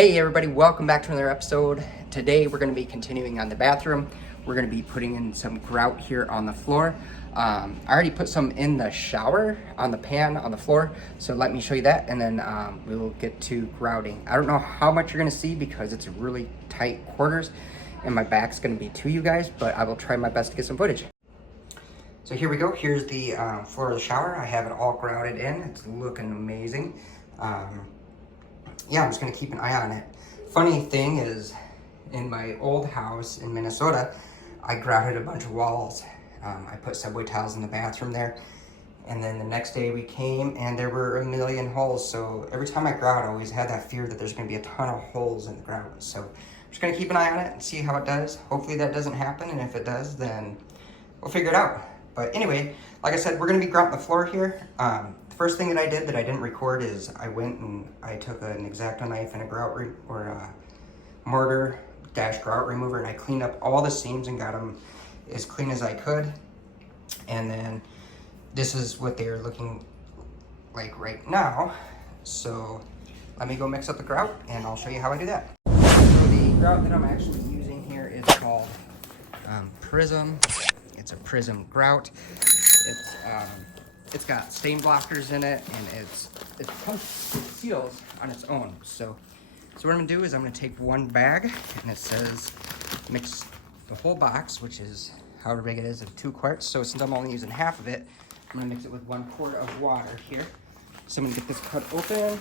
Hey everybody, welcome back to another episode. Today we're going to be continuing on the bathroom. We're going to be putting in some grout here on the floor. I already put some in the shower on the pan on the floor, so let me show you that, and then we will get to grouting. I don't know how much you're going to see because it's really tight quarters and my back's going to be to you guys, but I will try my best to get some footage. So here we go. Here's the floor of the shower. I have it all grouted in. It's looking amazing. Yeah, I'm just gonna keep an eye on it. Funny thing is, in my old house in Minnesota, I grouted a bunch of walls. I put subway tiles in the bathroom there, and then the next day we came and there were a million holes. So every time I grout, I always had that fear that there's gonna be a ton of holes in the grout. So I'm just gonna keep an eye on it and see how it does. Hopefully that doesn't happen, and if it does, then we'll figure it out. But anyway, like I said, we're gonna be grouting the floor here. The first thing that I did that I didn't record is I went and I took an X-Acto knife and a mortar grout remover, and I cleaned up all the seams and got them as clean as I could. And then this is what they're looking like right now. So let me go mix up the grout and I'll show you how I do that. So the grout that I'm actually using here is called Prism. It's a Prism grout. It's got stain blockers in it, and it seals on its own. So what I'm gonna do is I'm gonna take one bag, and it says mix the whole box, which is however big it is, of 2 quarts. So since I'm only using half of it, I'm gonna mix it with 1 quart of water here. So I'm gonna get this cut open.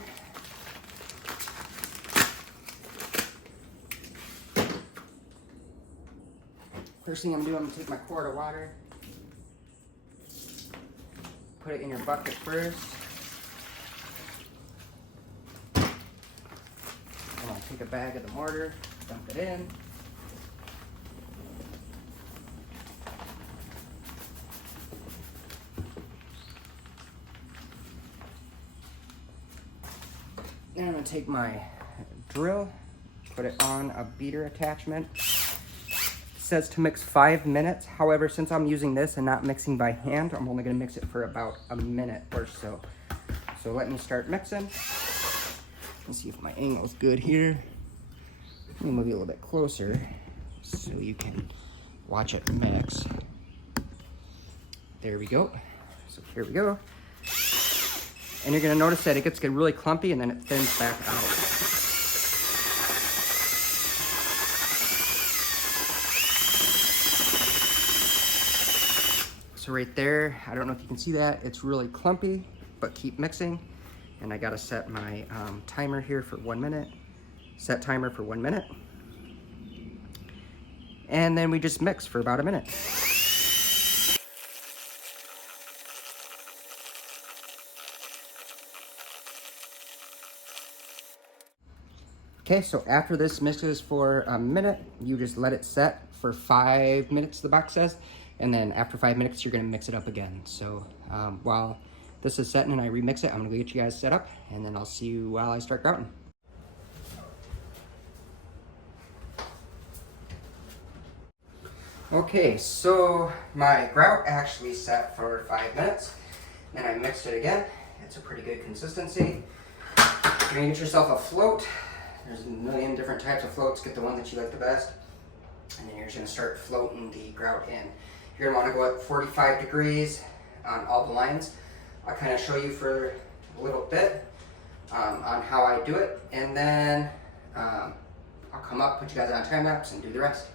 First thing I'm gonna do, I'm gonna take my quart of water, put it in your bucket first. I'm gonna take a bag of the mortar, dump it in. Then I'm gonna take my drill, put it on a beater attachment. Says to mix 5 minutes. However, since I'm using this and not mixing by hand, I'm only gonna mix it for about a minute or so. So let me start mixing. Let's see if my angle's good here. Let me move you a little bit closer so you can watch it mix. There we go. So here we go. And you're gonna notice that it gets really clumpy and then it thins back out. So right there, I don't know if you can see that, it's really clumpy, but keep mixing. And I gotta set my timer here for 1 minute. Set timer for 1 minute. And then we just mix for about a minute. Okay, so after this mixes for a minute, you just let it set for 5 minutes, the box says. And then after 5 minutes, you're gonna mix it up again. So while this is setting and I remix it, I'm gonna go get you guys set up, and then I'll see you while I start grouting. Okay, so my grout actually set for 5 minutes, and I mixed it again. It's a pretty good consistency. You're gonna get yourself a float. There's a million different types of floats. Get the one that you like the best. And then you're just gonna start floating the grout in. You're gonna wanna go at 45 degrees on all the lines. I'll kind of show you for a little bit on how I do it. And then I'll come up, put you guys on time lapse, and do the rest.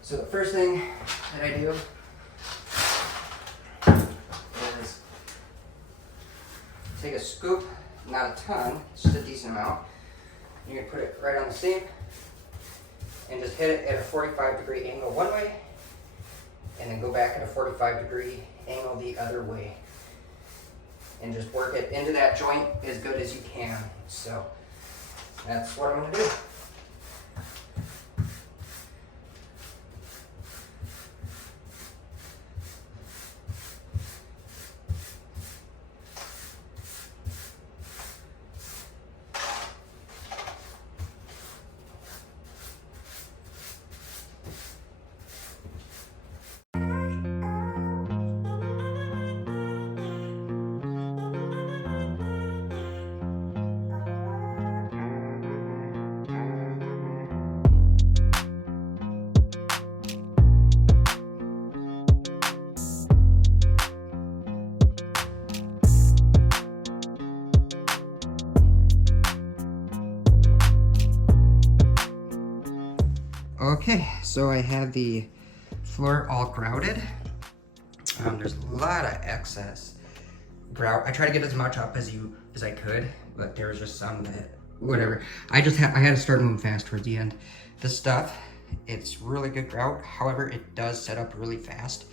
So the first thing that I do is take a scoop, not a ton, just a decent amount. You're gonna put it right on the seam and just hit it at a 45-degree angle one way, and then go back at a 45-degree angle the other way. And just work it into that joint as good as you can. So that's what I'm gonna do. Okay, so I have the floor all grouted. There's a lot of excess grout. I tried to get as much up as I could, but there was just some that, whatever. I had to start moving fast towards the end. This stuff, it's really good grout. However, it does set up really fast.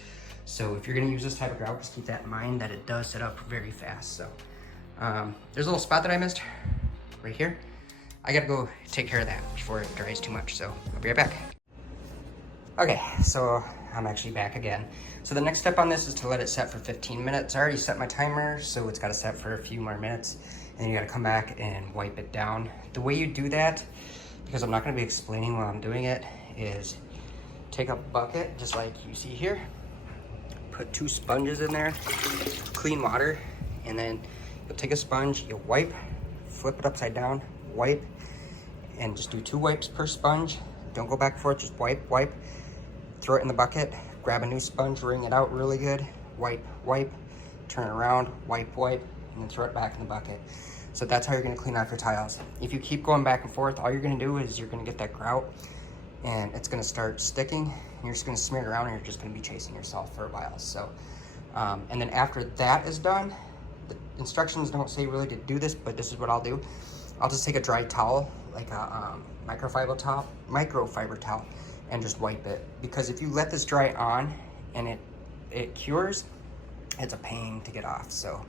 So if you're gonna use this type of grout, just keep that in mind that it does set up very fast. So there's a little spot that I missed right here. I gotta go take care of that before it dries too much. So I'll be right back. Okay, so I'm actually back again. So the next step on this is to let it set for 15 minutes. I already set my timer, so it's gotta set for a few more minutes. And then you gotta come back and wipe it down. The way you do that, because I'm not gonna be explaining while I'm doing it, is take a bucket, just like you see here, put 2 sponges in there, clean water, and then you'll take a sponge, you wipe, flip it upside down, wipe, and just do 2 wipes per sponge. Don't go back and forth, just wipe, wipe, throw it in the bucket, grab a new sponge, wring it out really good, wipe, wipe, turn it around, wipe, wipe, and then throw it back in the bucket. So that's how you're gonna clean off your tiles. If you keep going back and forth, all you're gonna do is you're gonna get that grout and it's gonna start sticking. And you're just gonna smear it around and you're just gonna be chasing yourself for a while. So, and then after that is done, the instructions don't say really to do this, but this is what I'll do. I'll just take a dry towel, like a microfiber towel, and just wipe it. Because if you let this dry on and it cures, it's a pain to get off. So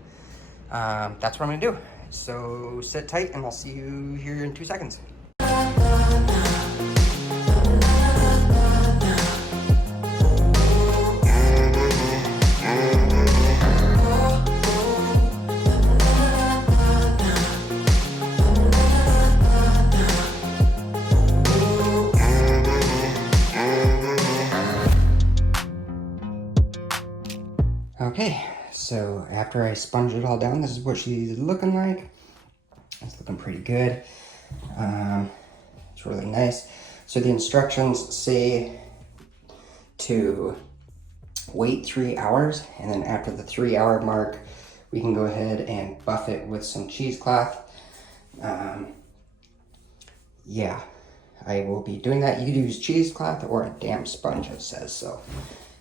that's what I'm gonna do. So sit tight and I'll see you here in 2 seconds. Okay, so after I sponged it all down, this is what she's looking like. It's looking pretty good. It's really nice. So the instructions say to wait 3 hours, and then after the 3-hour mark, we can go ahead and buff it with some cheesecloth. Yeah, I will be doing that. You could use cheesecloth or a damp sponge, it says so.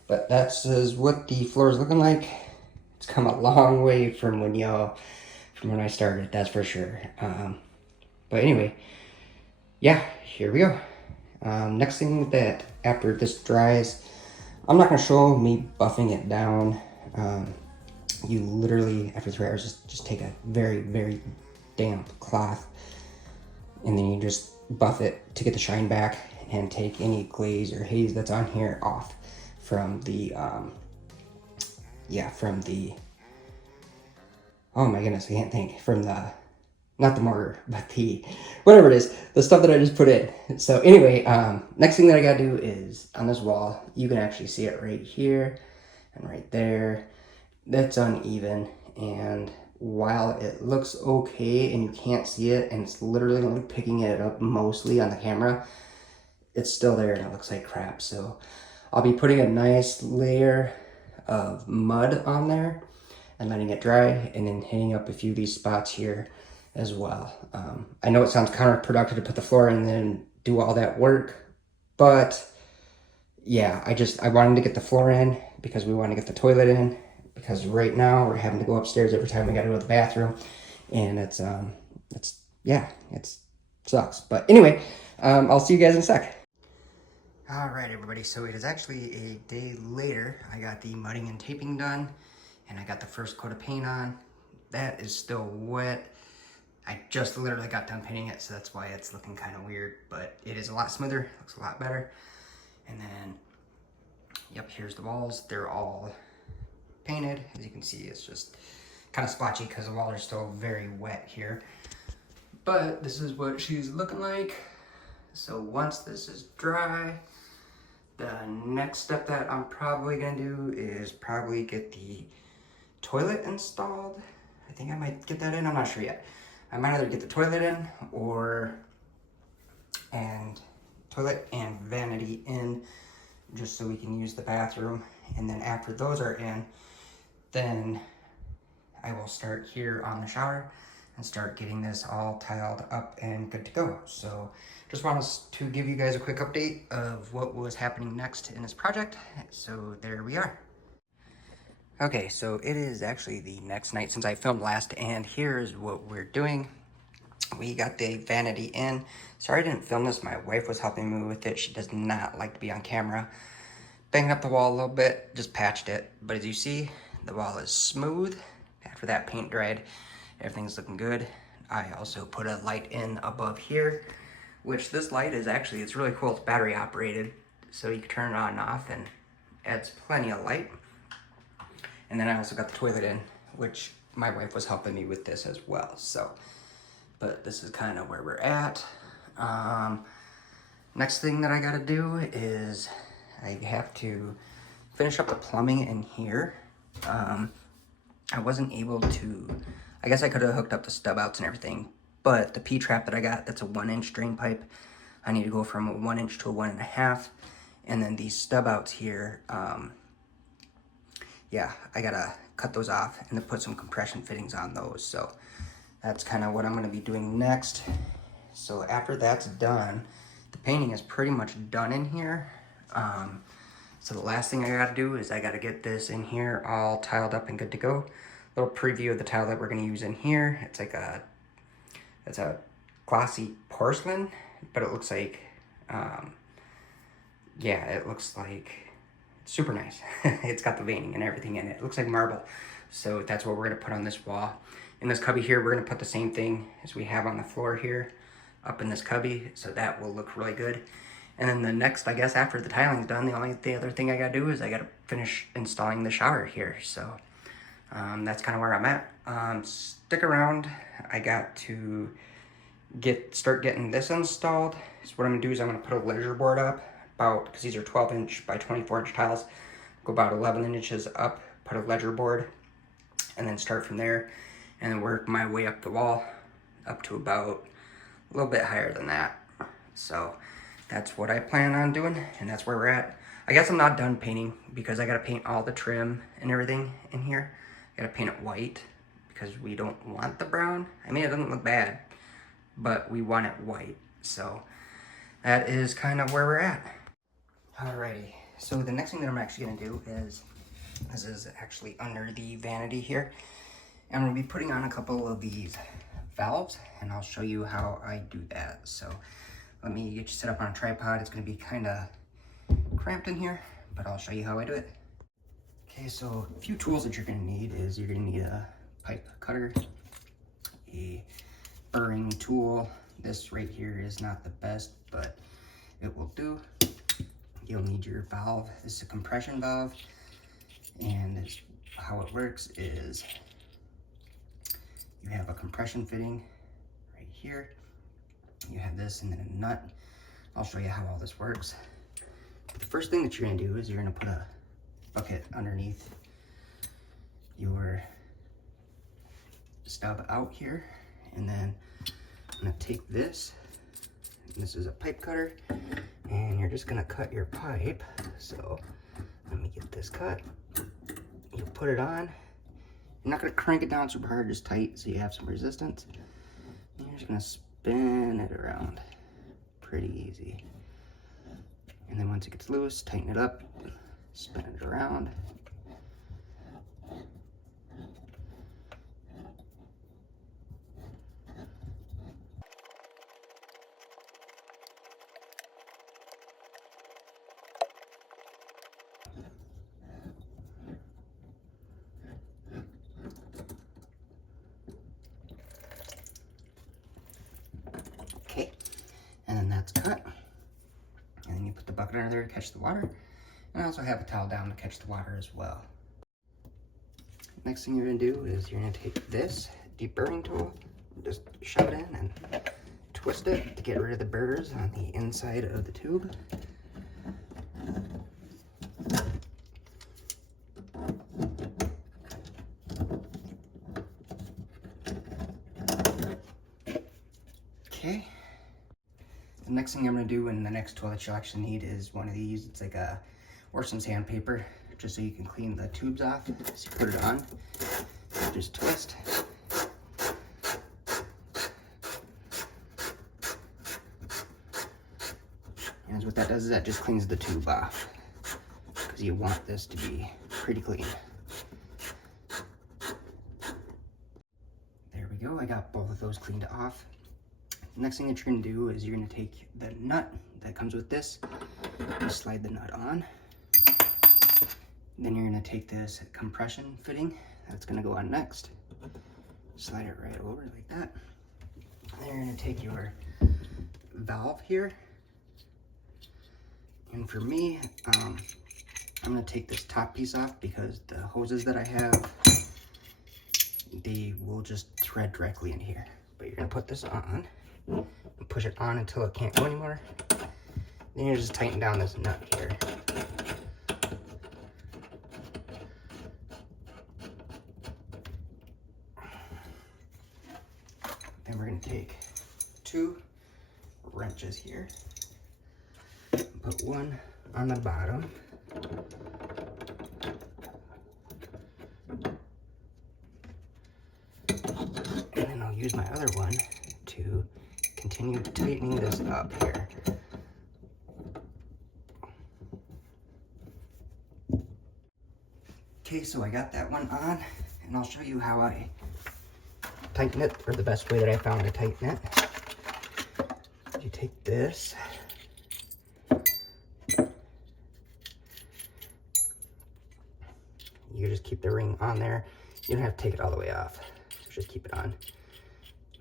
But that's what the floor is looking like. It's come a long way from when I started, that's for sure. But anyway, yeah, here we go. Next thing that after this dries, I'm not gonna show me buffing it down. You literally, after 3 hours, just take a very, very damp cloth and then you just buff it to get the shine back and take any glaze or haze that's on here off from the, oh my goodness, I can't think, from the, not the mortar, but the, whatever it is, the stuff that I just put in. So anyway, next thing that I gotta do is on this wall, you can actually see it right here and right there. That's uneven, and while it looks okay and you can't see it and it's literally only picking it up mostly on the camera, it's still there and it looks like crap. So I'll be putting a nice layer of mud on there and letting it dry, and then hitting up a few of these spots here as well. I know it sounds counterproductive to put the floor in and then do all that work, but yeah, I wanted to get the floor in because we want to get the toilet in, because right now we're having to go upstairs every time we gotta go to the bathroom, and it sucks. But anyway, I'll see you guys in a sec. All right, everybody, so it is actually a day later. I got the mudding and taping done, and I got the first coat of paint on. That is still wet. I just literally got done painting it, so that's why it's looking kind of weird, but it is a lot smoother, looks a lot better. And then, yep, here's the walls. They're all painted. As you can see, it's just kind of splotchy because the walls are still very wet here. But this is what she's looking like. So once this is dry, the next step that I'm probably gonna do is probably get the toilet installed. I think I might get that in, I'm not sure yet. I might either get the toilet in and toilet and vanity in, just so we can use the bathroom. And then after those are in, then I will start here on the shower and start getting this all tiled up and good to go. So just want us to give you guys a quick update of what was happening next in this project. So there we are. Okay, so it is actually the next night since I filmed last, and here's what we're doing. We got the vanity in. Sorry I didn't film this. My wife was helping me with it. She does not like to be on camera. Banged up the wall a little bit, just patched it. But as you see, the wall is smooth. After that paint dried, everything's looking good. I also put a light in above here, which this light is actually, it's really cool. It's battery operated, so you can turn it on and off and adds plenty of light. And then I also got the toilet in, which my wife was helping me with this as well. So, but this is kind of where we're at. Next thing that I gotta do is I have to finish up the plumbing in here. I wasn't able to, I guess I could have hooked up the stub outs and everything, but the P-trap that I got, that's a 1-inch drain pipe. I need to go from a 1 inch to a 1.5. And then these stub outs here, yeah, I gotta cut those off and then put some compression fittings on those. So that's kind of what I'm gonna be doing next. So after that's done, the painting is pretty much done in here. So the last thing I gotta do is I gotta get this in here all tiled up and good to go. Little preview of the tile that we're gonna use in here. It's like it's a glossy porcelain, but it looks like, yeah, it looks like super nice. It's got the veining and everything in it. It looks like marble. So that's what we're gonna put on this wall. In this cubby here, we're gonna put the same thing as we have on the floor here up in this cubby. So that will look really good. And then the next, I guess after the tiling's done, the other thing I gotta do is I gotta finish installing the shower here. So that's kind of where I'm at. Stick around. I got to start getting this installed. So what I'm gonna do is I'm gonna put a ledger board up, because these are 12-inch by 24-inch tiles. Go about 11 inches up, put a ledger board, and then start from there, and then work my way up the wall, up to about a little bit higher than that. So that's what I plan on doing, and that's where we're at. I guess I'm not done painting, because I gotta paint all the trim and everything in here. I gotta paint it white, because we don't want the brown. I mean, it doesn't look bad, but we want it white. So that is kind of where we're at. Alrighty, so the next thing that I'm actually gonna do is, this is actually under the vanity here. I'm gonna be putting on a couple of these valves, and I'll show you how I do that. So let me get you set up on a tripod. It's gonna be kind of cramped in here, but I'll show you how I do it. Okay, so a few tools that you're gonna need is you're gonna need a pipe cutter, a burring tool. This right here is not the best, but it will do. You'll need your valve. This is a compression valve, and how it works is you have a compression fitting right here. You have this and then a nut. I'll show you how all this works. The first thing that you're gonna do is you're gonna put a bucket underneath your stub out here, and then I'm gonna take this. This is a pipe cutter, and you're just gonna cut your pipe. So let me get this cut. You'll put it on. You're not gonna crank it down super hard, just tight so you have some resistance. And you're just gonna spin it around. Pretty easy. And then once it gets loose, tighten it up, spin it around. Okay, and then that's cut. And then you put the bucket under there to catch the water. And I also have a towel down to catch the water as well. Next thing you're gonna do is you're gonna take this deep burring tool, just shove it in and twist it to get rid of the burrs on the inside of the tube. Okay. The next thing I'm gonna do, and the next tool that you'll actually need, is one of these. It's like or some sandpaper, just so you can clean the tubes off. So you put it on, just twist, And what that does is that just cleans the tube off, because you want this to be pretty clean. There we go, I got both of those cleaned off. Next thing that you're gonna do is you're gonna take the nut that comes with this, just slide the nut on. Then you're gonna take this compression fitting that's gonna go on next, slide it right over like that. Then you're gonna take your valve here, and for me, I'm gonna take this top piece off because the hoses that I have, they will just thread directly in here. But you're gonna put this on and push it on until it can't go anymore. Then you just tighten down this nut here. Then we're gonna take 2 wrenches here, put one on the bottom, and then I'll use my other one to continue tightening this up here. Okay, so I got that one on, and I'll show you how I tighten it, or the best way that I found to tighten it. You take this, you just keep the ring on there. You don't have to take it all the way off, so just keep it on.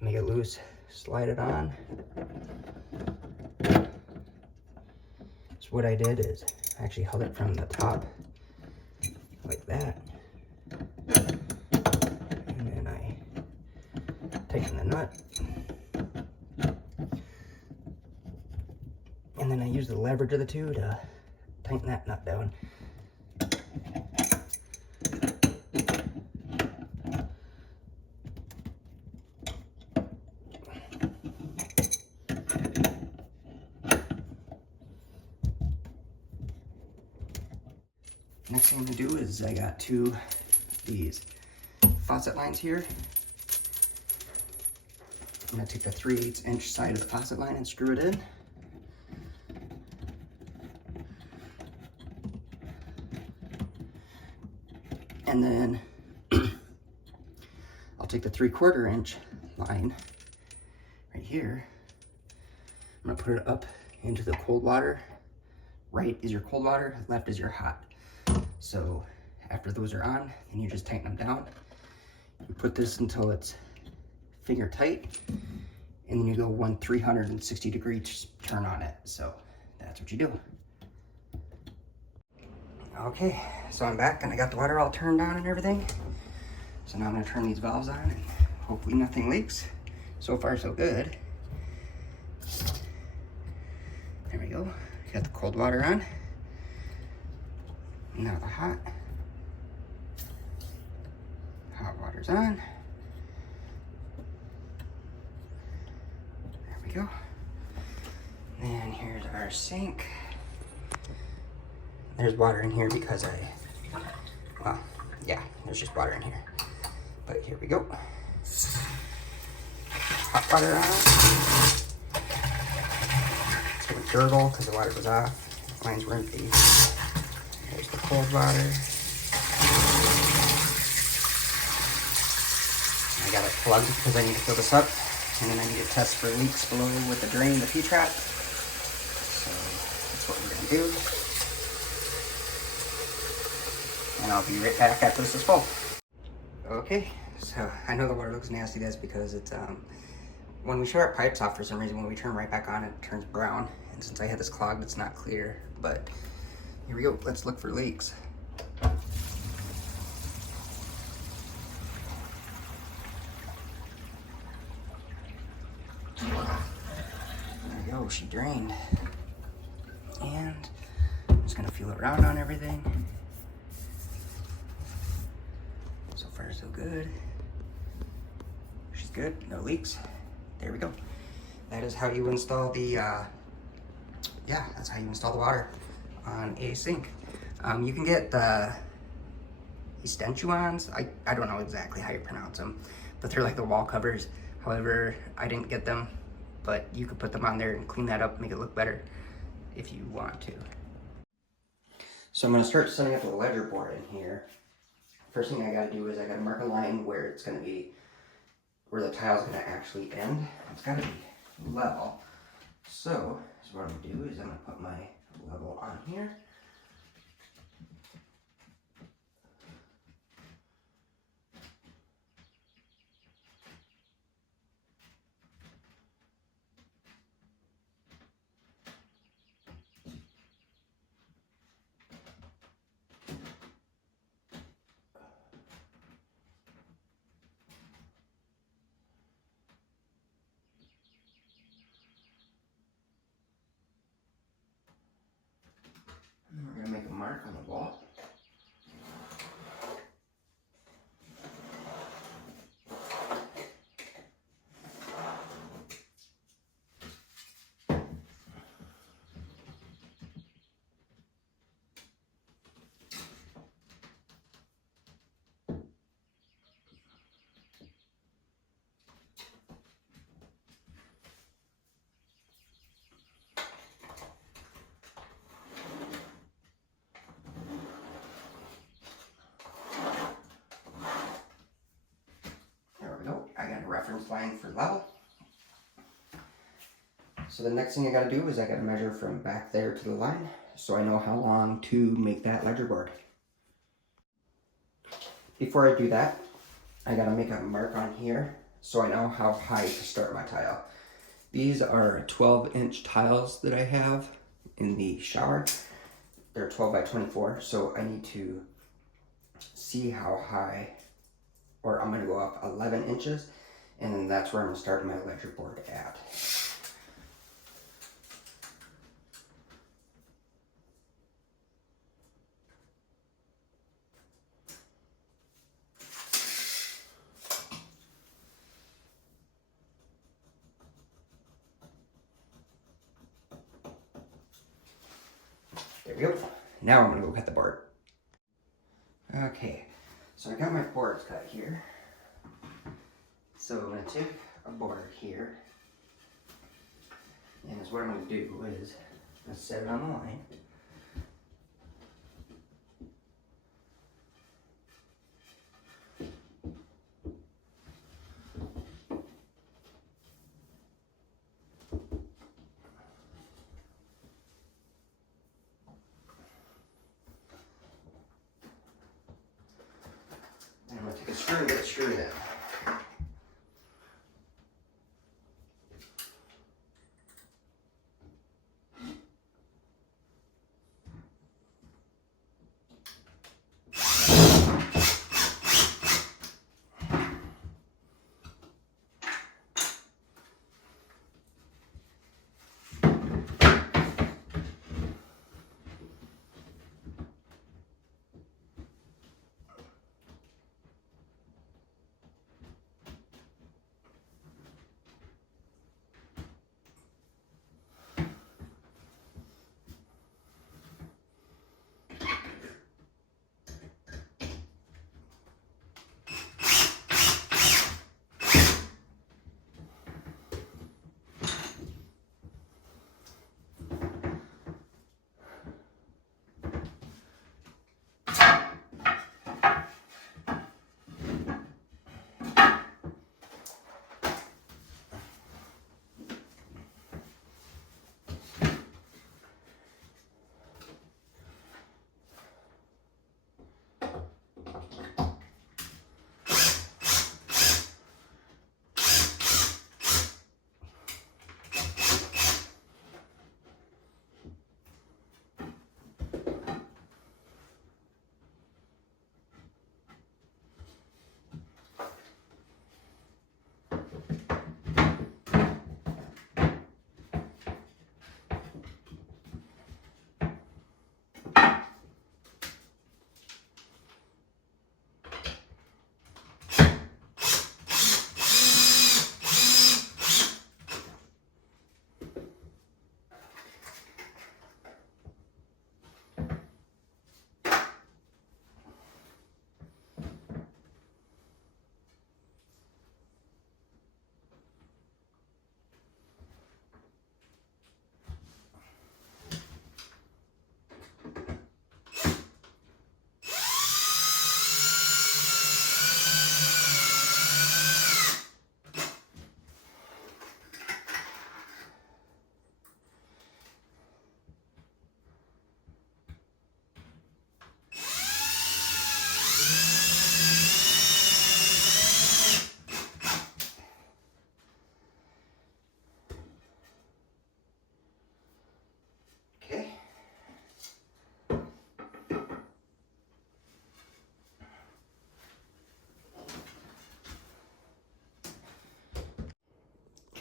Make it loose, slide it on. So what I did is I actually held it from the top like that, and then I tighten the nut, and then I use the leverage of the two to tighten that nut down. Next thing I'm gonna do is I got 2 these faucet lines here. I'm gonna take the 3/8 inch side of the faucet line and screw it in. And then I'll take the 3/4 inch line right here. I'm gonna put it up into the cold water. Right is your cold water, left is your hot. So after those are on, then you just tighten them down. You put this until it's finger tight, and then you go 360-degree turn on it. So that's what you do. Okay, so I'm back and I got the water all turned on and everything. So now I'm gonna turn these valves on and hopefully nothing leaks. So far so good. There we go. Got the cold water on. Now the hot water's on. There we go. And here's our sink. There's water in here because well, yeah, there's just water in here. But here we go. Hot water on. It's gonna gurgle because the water was off. Mine's empty. There's the cold water. I got it plugged because I need to fill this up. And then I need to test for leaks below with the drain, the P-trap. So that's what we're gonna do. And I'll be right back after this is full. Okay, so I know the water looks nasty. That's because it's, when we shut our pipes off for some reason, when we turn right back on, it turns brown. And since I had this clogged, it's not clear. But here we go, let's look for leaks. There we go, she drained. And I'm just gonna feel around on everything. So far so good. She's good, no leaks. There we go. That is how you install the, that's how you install the water on a sink. You can get the Estentuans. I don't know exactly how you pronounce them, but they're like the wall covers. However, I didn't get them, but you could put them on there and clean that up, make it look better. if you want to. So I'm going to start setting up a ledger board in here. First thing I got to do is I got to mark a line where it's going to be, where the tile's going to actually end. It's got to be level. So what I'm going to do is I'm going to put my level on here. And we're going to make a mark on the wall. I got a reference line for level. So the next thing I got to do is I got to measure from back there to the line so I know how long to make that ledger board. Before I do that, I got to make a mark on here so I know how high to start my tile. These are 12-inch tiles that I have in the shower. They're 12 by 24, so I need to see how high, or I'm going to go up 11 inches, and then that's where I'm going to start my ledger board at. There we go. Now I'm going to go cut the board. Okay, so I got my boards cut here. So I'm going to take a board here, and what I'm going to do is I'm going to set it on the line. And I'm going to take a screw and get it screwed in.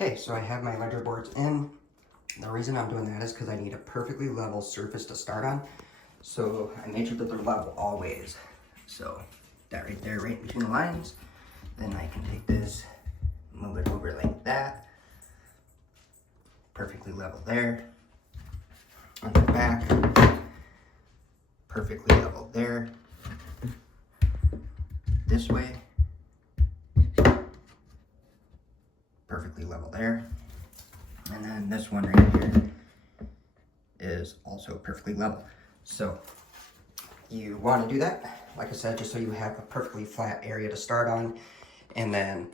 Okay, so I have my ledger boards in. The reason I'm doing that is because I need a perfectly level surface to start on. So I made sure that they're level always. So that right there, right between the lines. Then I can take this, move it over like that. Perfectly level there. On the back, perfectly level there. This way, perfectly level there. And then this one right here is also perfectly level. So you want to do that, like I said, just so you have a perfectly flat area to start on. And then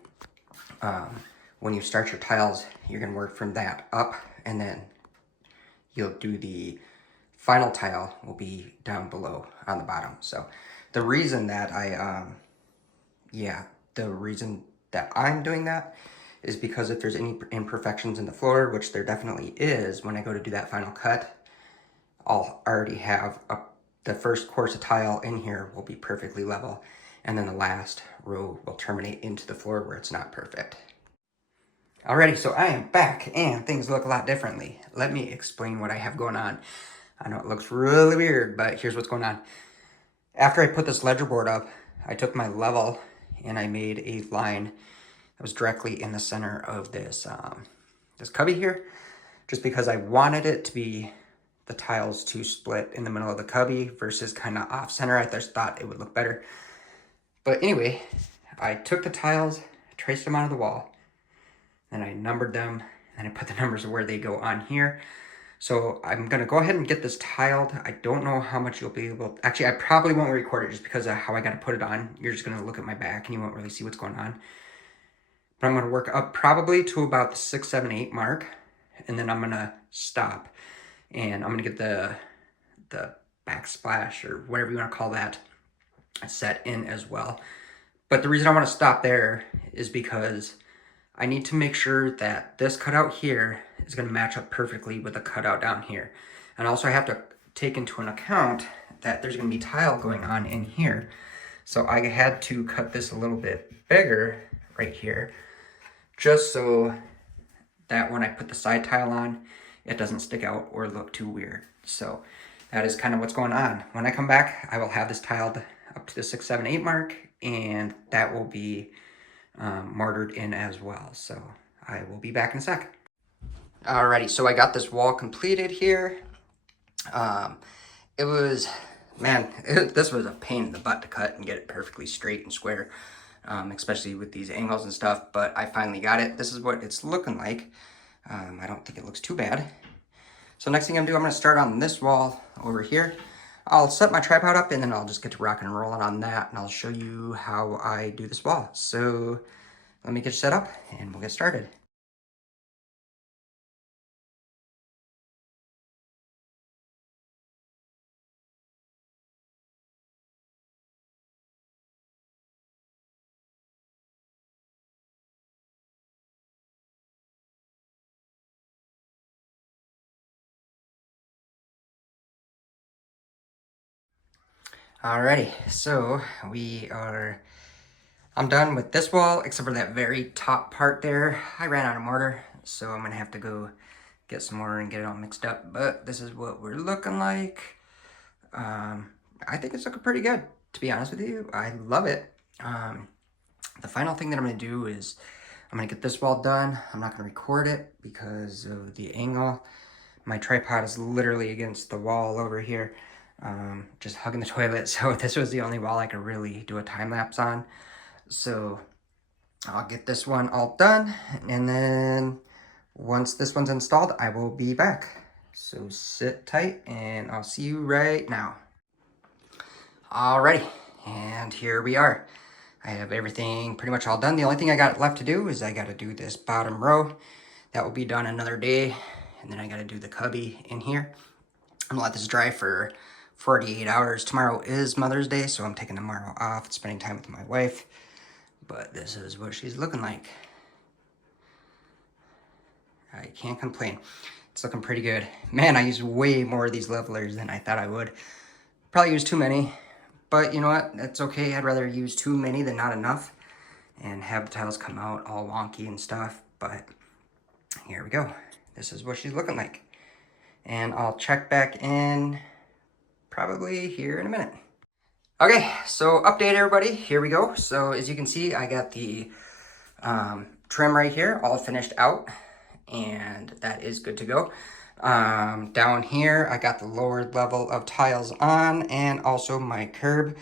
when you start your tiles, you're going to work from that up, and then you'll do the final tile will be down below on the bottom. So the reason that the reason that I'm doing that is because if there's any imperfections in the floor, which there definitely is, when I go to do that final cut, I'll already have the first course of tile in here will be perfectly level, and then the last row will terminate into the floor where it's not perfect. Alrighty, so I am back and things look a lot differently. Let me explain what I have going on. I know it looks really weird, but here's what's going on. After I put this ledger board up, I took my level and I made a line that was directly in the center of this this cubby here, just because I wanted it to be the tiles to split in the middle of the cubby versus kind of off center. I just thought it would look better. But anyway, I took the tiles, traced them onto the wall, and I numbered them, and I put the numbers where they go on here. So I'm gonna go ahead and get this tiled. I don't know how much you'll be able, actually I probably won't record it just because of how I gotta put it on. You're just gonna look at my back and you won't really see what's going on. But I'm gonna work up probably to about the 6, 7, 8 mark, and then I'm gonna stop. And I'm gonna get the backsplash or whatever you wanna call that set in as well. But the reason I wanna stop there is because I need to make sure that this cutout here is going to match up perfectly with the cutout down here. And also I have to take into an account that there's going to be tile going on in here. So I had to cut this a little bit bigger right here, just so that when I put the side tile on, it doesn't stick out or look too weird. So that is kind of what's going on. When I come back, I will have this tiled up to the 6, 7, 8 mark, and that will be mortared in as well. So I will be back in a sec. Alrighty, so I got this wall completed here. It was, man, this was a pain in the butt to cut and get it perfectly straight and square, especially with these angles and stuff, but I finally got it. This is what it's looking like. I don't think it looks too bad. So next thing I'm gonna start on this wall over here. I'll set my tripod up and then I'll just get to rock and rolling on that, and I'll show you how I do this wall. So let me get set up and we'll get started. Alrighty, so I'm done with this wall, except for that very top part there. I ran out of mortar, so I'm gonna have to go get some more and get it all mixed up. But this is what we're looking like. I think it's looking pretty good, to be honest with you. I love it. The final thing that I'm gonna do is I'm gonna get this wall done. I'm not gonna record it because of the angle. My tripod is literally against the wall over here, just hugging the toilet. So this was the only wall I could really do a time lapse on. So I'll get this one all done, and then once this one's installed, I will be back. So sit tight and I'll see you right now. Alrighty, and here we are. I have everything pretty much all done. The only thing I got left to do is I got to do this bottom row. That will be done another day, and then I got to do the cubby in here. I'm gonna let this dry for 48 hours. Tomorrow is Mother's Day, so I'm taking tomorrow off and spending time with my wife. But this is what she's looking like. I can't complain. It's looking pretty good. Man, I used way more of these levelers than I thought I would. Probably used too many, but you know what? That's okay. I'd rather use too many than not enough and have the tiles come out all wonky and stuff. But Here we go. This is what she's looking like. And I'll check back in probably here in a minute. Okay, so update everybody, here we go. So as you can see, I got the trim right here all finished out, and that is good to go. Down here, I got the lower level of tiles on, and also my curb.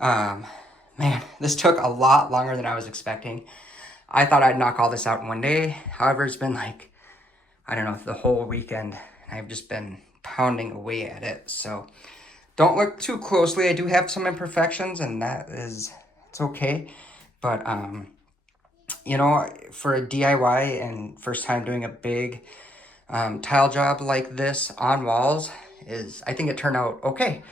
Man, this took a lot longer than I was expecting. I thought I'd knock all this out in one day. However, it's been like, I don't know, the whole weekend. I've just been pounding away at it. So don't look too closely. I do have some imperfections, and it's okay. But, you know, for a DIY and first time doing a big tile job like this on walls, I think it turned out okay.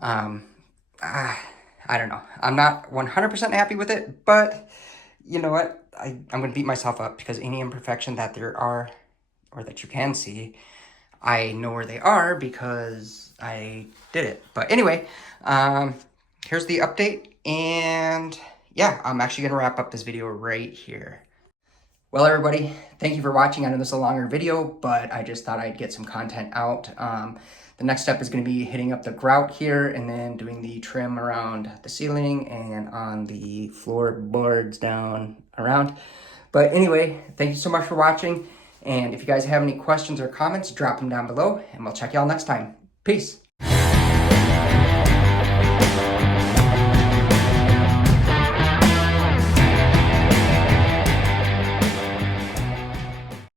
I don't know. I'm not 100% happy with it, but you know what? I'm going to beat myself up because any imperfection that there are or that you can see, I know where they are because I did it. But anyway, here's the update, and yeah, I'm actually going to wrap up this video right here. Well, everybody, thank you for watching. I know this is a longer video, but I just thought I'd get some content out. The next step is going to be hitting up the grout here and then doing the trim around the ceiling and on the floorboards down around. But anyway, thank you so much for watching. And if you guys have any questions or comments, drop them down below, and we'll check y'all next time. Peace.